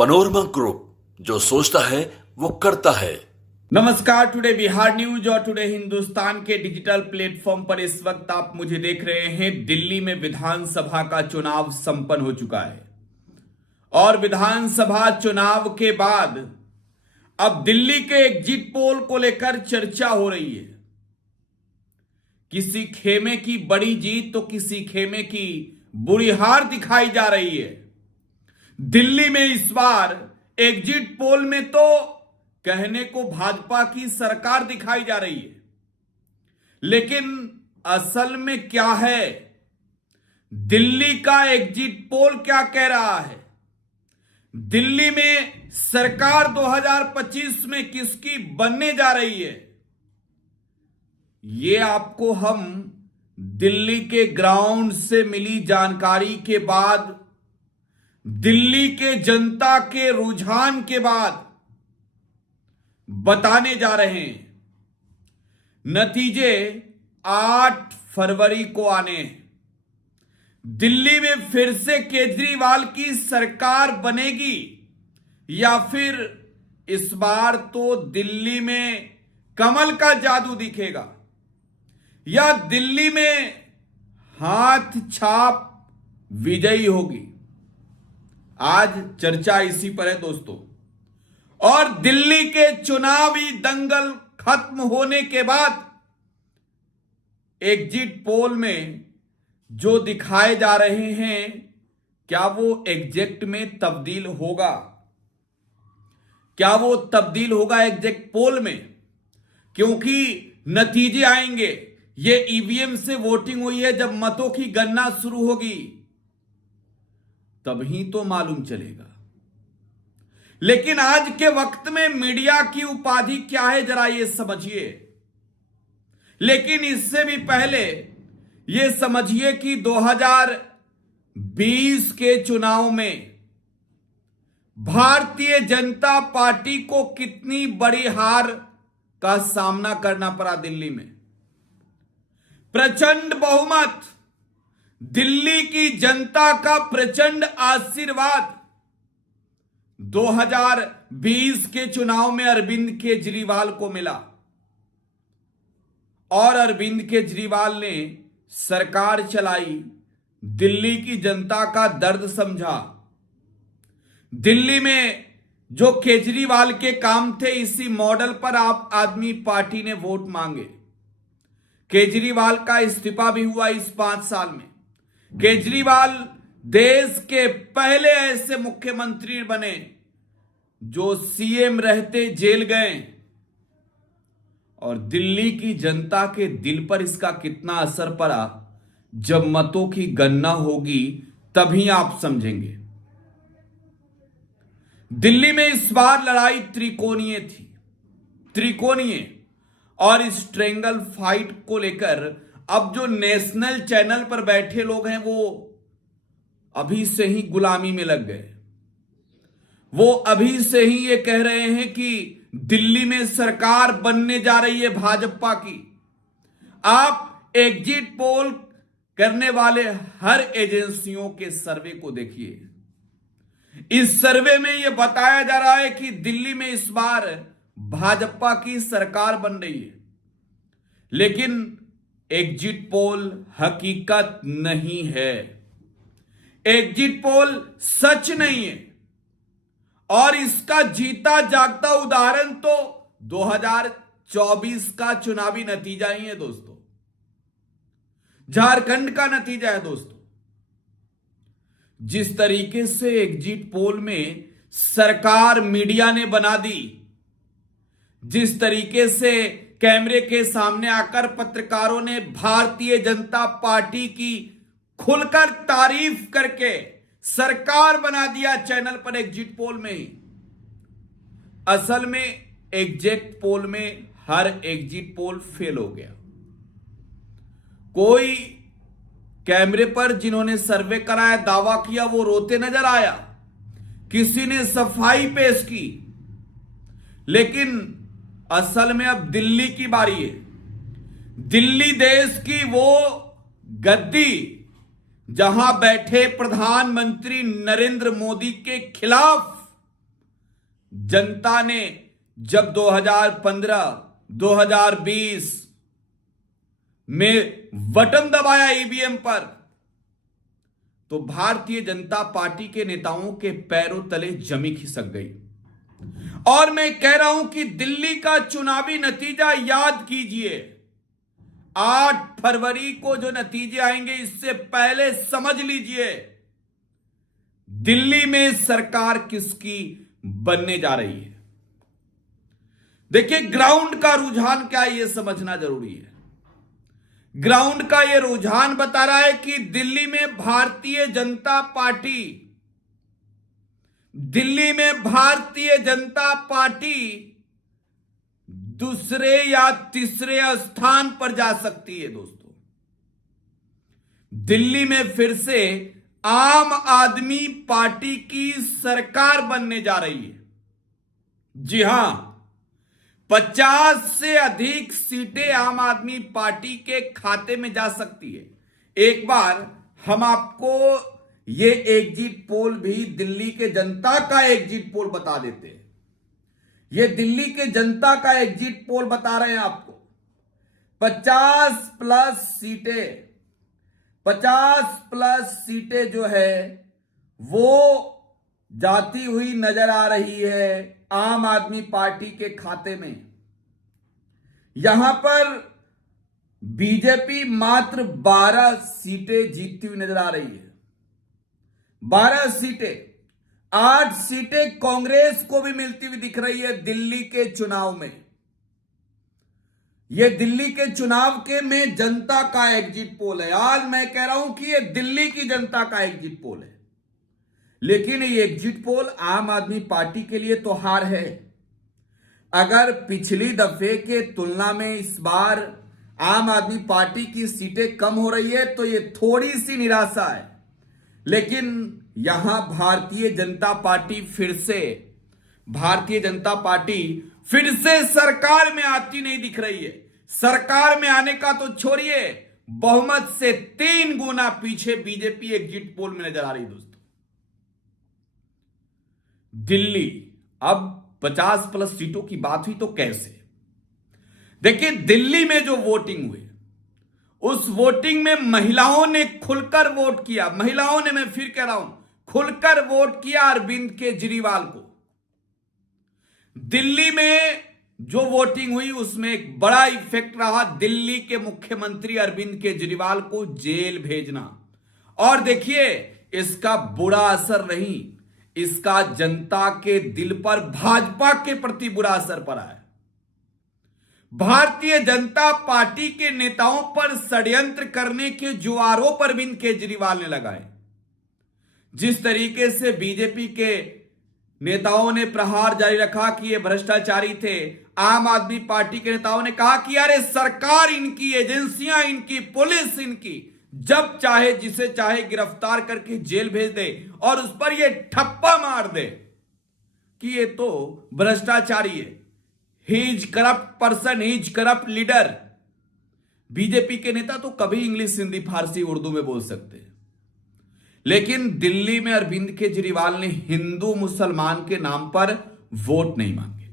Panorama group, जो सोचता है वो करता है। नमस्कार, टुडे बिहार न्यूज और टुडे हिंदुस्तान के डिजिटल प्लेटफॉर्म पर इस वक्त आप मुझे देख रहे हैं। दिल्ली में विधानसभा का चुनाव संपन्न हो चुका है और विधानसभा चुनाव के बाद अब दिल्ली के एग्जिट पोल को लेकर चर्चा हो रही है। किसी खेमे की बड़ी जीत तो किसी खेमे की बुरी हार दिखाई जा रही है। दिल्ली में इस बार एग्जिट पोल में तो कहने को भाजपा की सरकार दिखाई जा रही है, लेकिन असल में क्या है, दिल्ली का एग्जिट पोल क्या कह रहा है, दिल्ली में सरकार 2025 में किसकी बनने जा रही है, ये आपको हम दिल्ली के ग्राउंड से मिली जानकारी के बाद, दिल्ली के जनता के रुझान के बाद बताने जा रहे हैं। नतीजे 8 फरवरी को आने हैं। दिल्ली में फिर से केजरीवाल की सरकार बनेगी या फिर इस बार तो दिल्ली में कमल का जादू दिखेगा या दिल्ली में हाथ छाप विजयी होगी। आज चर्चा इसी पर है दोस्तों। और दिल्ली के चुनावी दंगल खत्म होने के बाद एग्जिट पोल में जो दिखाए जा रहे हैं, क्या वो एग्जैक्ट में तब्दील होगा? क्या वो तब्दील होगा एग्जिट पोल में? क्योंकि नतीजे आएंगे। ये ईवीएम से वोटिंग हुई है, जब मतों की गणना शुरू होगी तभी तो मालूम चलेगा। लेकिन आज के वक्त में मीडिया की उपाधि क्या है, जरा ये समझिए। लेकिन इससे भी पहले ये समझिए कि 2020 के चुनाव में भारतीय जनता पार्टी को कितनी बड़ी हार का सामना करना पड़ा। दिल्ली में प्रचंड बहुमत, दिल्ली की जनता का प्रचंड आशीर्वाद 2020 के चुनाव में अरविंद केजरीवाल को मिला और अरविंद केजरीवाल ने सरकार चलाई, दिल्ली की जनता का दर्द समझा। दिल्ली में जो केजरीवाल के काम थे, इसी मॉडल पर आप आदमी पार्टी ने वोट मांगे। केजरीवाल का इस्तीफा भी हुआ इस 5 साल में। केजरीवाल देश के पहले ऐसे मुख्यमंत्री बने जो सीएम रहते जेल गए। और दिल्ली की जनता के दिल पर इसका कितना असर पड़ा, जब मतों की गणना होगी तभी आप समझेंगे। दिल्ली में इस बार लड़ाई त्रिकोणीय थी, त्रिकोणीय। और इस ट्रायंगल फाइट को लेकर अब जो नेशनल चैनल पर बैठे लोग हैं, वो अभी से ही गुलामी में लग गए। वो अभी से ही ये कह रहे हैं कि दिल्ली में सरकार बनने जा रही है भाजपा की। आप एग्जिट पोल करने वाले हर एजेंसियों के सर्वे को देखिए। इस सर्वे में यह बताया जा रहा है कि दिल्ली में इस बार भाजपा की सरकार बन रही है, लेकिन एग्जिट पोल हकीकत नहीं है। एग्जिट पोल सच नहीं है। और इसका जीता जागता उदाहरण तो 2024 का चुनावी नतीजा ही है दोस्तों। झारखंड का नतीजा है दोस्तों। जिस तरीके से एग्जिट पोल में सरकार मीडिया ने बना दी, जिस तरीके से कैमरे के सामने आकर पत्रकारों ने भारतीय जनता पार्टी की खुलकर तारीफ करके सरकार बना दिया चैनल पर एग्जिट पोल में ही। असल में एग्जिट पोल में हर एग्जिट पोल फेल हो गया। कोई कैमरे पर जिन्होंने सर्वे कराया, दावा किया, वो रोते नजर आया। किसी ने सफाई पेश की। लेकिन असल में अब दिल्ली की बारी है। दिल्ली देश की वो गद्दी जहां बैठे प्रधानमंत्री नरेंद्र मोदी के खिलाफ जनता ने जब 2015, 2020 में बटन दबाया ईवीएम पर, तो भारतीय जनता पार्टी के नेताओं के पैरों तले जमी खिसक गई। और मैं कह रहा हूं कि दिल्ली का चुनावी नतीजा याद कीजिए। 8 फरवरी को जो नतीजे आएंगे, इससे पहले समझ लीजिए दिल्ली में सरकार किसकी बनने जा रही है। देखिए, ग्राउंड का रुझान क्या है, यह समझना जरूरी है। ग्राउंड का यह रुझान बता रहा है कि दिल्ली में भारतीय जनता पार्टी दूसरे या तीसरे स्थान पर जा सकती है। दोस्तों, दिल्ली में फिर से आम आदमी पार्टी की सरकार बनने जा रही है। जी हां, 50 से अधिक सीटें आम आदमी पार्टी के खाते में जा सकती है। एक बार हम आपको ये एग्जिट पोल भी दिल्ली के जनता का एग्जिट पोल बता देते हैं। ये दिल्ली के जनता का एग्जिट पोल बता रहे हैं आपको। 50 प्लस सीटें जो है वो जाती हुई नजर आ रही है आम आदमी पार्टी के खाते में। यहां पर बीजेपी मात्र 12 सीटें जीतती हुई नजर आ रही है। 12 सीटें, 8 सीटें कांग्रेस को भी मिलती हुई दिख रही है दिल्ली के चुनाव में। यह दिल्ली के चुनाव के में जनता का एग्जिट पोल है। आज मैं कह रहा हूं कि यह दिल्ली की जनता का एग्जिट पोल है, लेकिन ये एग्जिट पोल आम आदमी पार्टी के लिए तो हार है। अगर पिछली दफे के तुलना में इस बार आम आदमी पार्टी की सीटें कम हो रही है तो ये थोड़ी सी निराशा है। लेकिन यहां भारतीय जनता पार्टी फिर से सरकार में आती नहीं दिख रही है। सरकार में आने का तो छोड़िए, बहुमत से 3 गुना पीछे बीजेपी एग्जिट पोल में नजर आ रही। दोस्तों, दिल्ली अब 50 प्लस सीटों की बात हुई तो कैसे? देखिए, दिल्ली में जो वोटिंग हुई, उस वोटिंग में महिलाओं ने खुलकर वोट किया। महिलाओं ने, मैं फिर कह रहा हूं, खुलकर वोट किया अरविंद केजरीवाल को। दिल्ली में जो वोटिंग हुई उसमें एक बड़ा इफेक्ट रहा दिल्ली के मुख्यमंत्री अरविंद केजरीवाल को जेल भेजना। और देखिए, इसका बुरा असर नहीं, इसका जनता के दिल पर, भाजपा के प्रति बुरा असर पड़ा है। भारतीय जनता पार्टी के नेताओं पर षड्यंत्र करने के जुआरों पर अरविंद केजरीवाल ने लगाए। जिस तरीके से बीजेपी के नेताओं ने प्रहार जारी रखा कि ये भ्रष्टाचारी थे, आम आदमी पार्टी के नेताओं ने कहा कि अरे सरकार इनकी, एजेंसियां इनकी, पुलिस इनकी, जब चाहे जिसे चाहे गिरफ्तार करके जेल भेज दे और उस पर यह ठप्पा मार दे कि ये तो भ्रष्टाचारी है। He is corrupt person, he is corrupt leader. BJP के नेता तो कभी इंग्लिश, हिंदी, फारसी, उर्दू में बोल सकते हैं, लेकिन दिल्ली में अरविंद केजरीवाल ने हिंदू मुसलमान के नाम पर वोट नहीं मांगे।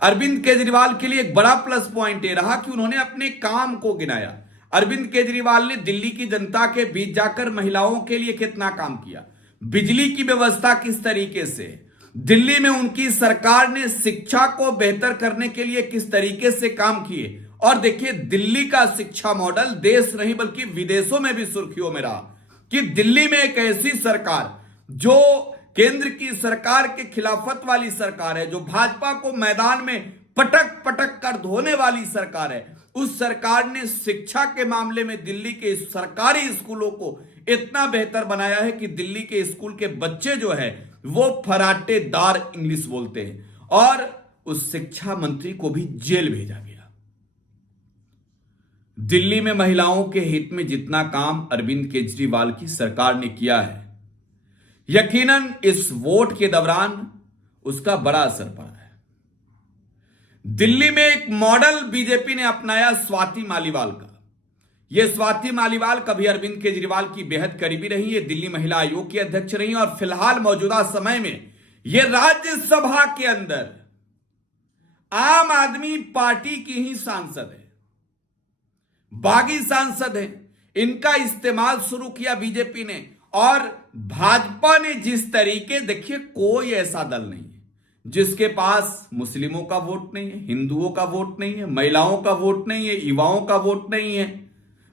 अरविंद केजरीवाल के लिए एक बड़ा प्लस पॉइंट यह रहा कि उन्होंने अपने काम को गिनाया। अरविंद केजरीवाल ने दिल्ली की जनता के बीच जाकर महिलाओं के लिए कितना काम किया, बिजली की व्यवस्था किस तरीके से, दिल्ली में उनकी सरकार ने शिक्षा को बेहतर करने के लिए किस तरीके से काम किए। और देखिए, दिल्ली का शिक्षा मॉडल देश नहीं बल्कि विदेशों में भी सुर्खियों में रहा कि दिल्ली में एक ऐसी सरकार जो केंद्र की सरकार के खिलाफत वाली सरकार है, जो भाजपा को मैदान में पटक पटक कर धोने वाली सरकार है, उस सरकार ने शिक्षा के मामले में दिल्ली के सरकारी स्कूलों को इतना बेहतर बनाया है कि दिल्ली के स्कूल के बच्चे जो है वो फराटेदार इंग्लिश बोलते हैं। और उस शिक्षा मंत्री को भी जेल भेजा गया। दिल्ली में महिलाओं के हित में जितना काम अरविंद केजरीवाल की सरकार ने किया है, यकीनन इस वोट के दौरान उसका बड़ा असर पड़ा है। दिल्ली में एक मॉडल बीजेपी ने अपनाया स्वाति मालीवाल का। यह स्वाति मालीवाल कभी अरविंद केजरीवाल की बेहद करीबी रही, ये दिल्ली महिला आयोग की अध्यक्ष रही और फिलहाल मौजूदा समय में ये राज्यसभा के अंदर आम आदमी पार्टी की ही सांसद है, बागी सांसद है, इनका इस्तेमाल शुरू किया बीजेपी ने। और भाजपा ने जिस तरीके, देखिए कोई ऐसा दल नहीं है जिसके पास मुस्लिमों का वोट नहीं है, हिंदुओं का वोट नहीं है, महिलाओं का वोट नहीं है, युवाओं का वोट नहीं है,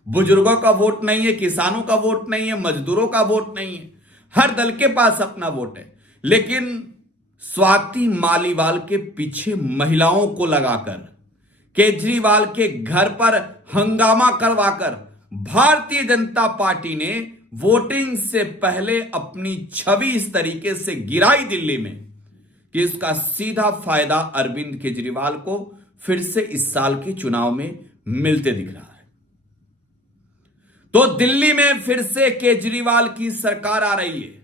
बुजुर्गों का वोट नहीं है, किसानों का वोट नहीं है, मजदूरों का वोट नहीं है। हर दल के पास अपना वोट है, लेकिन स्वाति मालीवाल के पीछे महिलाओं को लगाकर, केजरीवाल के घर पर हंगामा करवाकर भारतीय जनता पार्टी ने वोटिंग से पहले अपनी छवि इस तरीके से गिराई दिल्ली में कि इसका सीधा फायदा अरविंद केजरीवाल को फिर से इस साल के चुनाव में मिलते दिख रहा है। तो दिल्ली में फिर से केजरीवाल की सरकार आ रही है।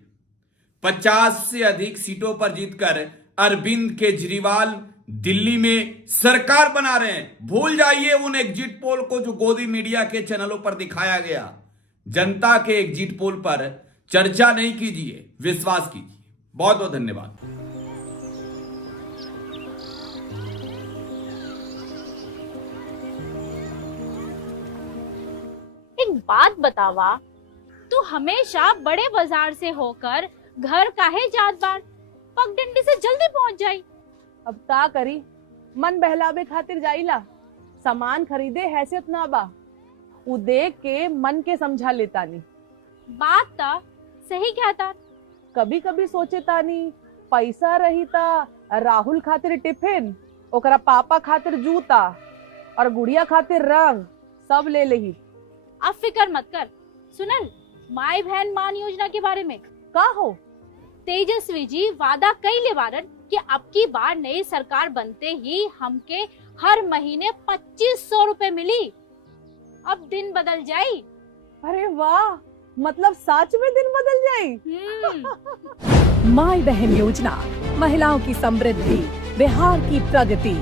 50 से अधिक सीटों पर जीतकर अरविंद केजरीवाल दिल्ली में सरकार बना रहे हैं। भूल जाइए उन एग्जिट पोल को जो गोदी मीडिया के चैनलों पर दिखाया गया। जनता के एग्जिट पोल पर चर्चा नहीं कीजिए, विश्वास कीजिए। बहुत बहुत धन्यवाद। एक बात बतावा, तू हमेशा बड़े बाजार से होकर घर काहे जात बार? पगडंडी से जल्दी पहुंच जाई। अब ता करी, मन बहलावे खातिर जाइला। सामान खरीदे हैसियत ना बा, उ देख के मन के समझा लेतानी। बात ता सही कहता। कभी कभी सोचे तानी पैसा रही ता राहुल खातिर टिफिन, ओकरा पापा खातिर जूता और गुड़िया खातिर रंग सब ले लेही। अब फिक्र मत कर। सुनल माई बहन मान योजना के बारे में का हो? तेजस्वी जी वादा कइले बारन कि अब की बार नई सरकार बनते ही हमके हर महीने 2500 रुपए मिली। अब दिन बदल जाई। अरे वाह, मतलब सच में दिन बदल जाई। माई बहन योजना, महिलाओं की समृद्धि, बिहार की प्रगति।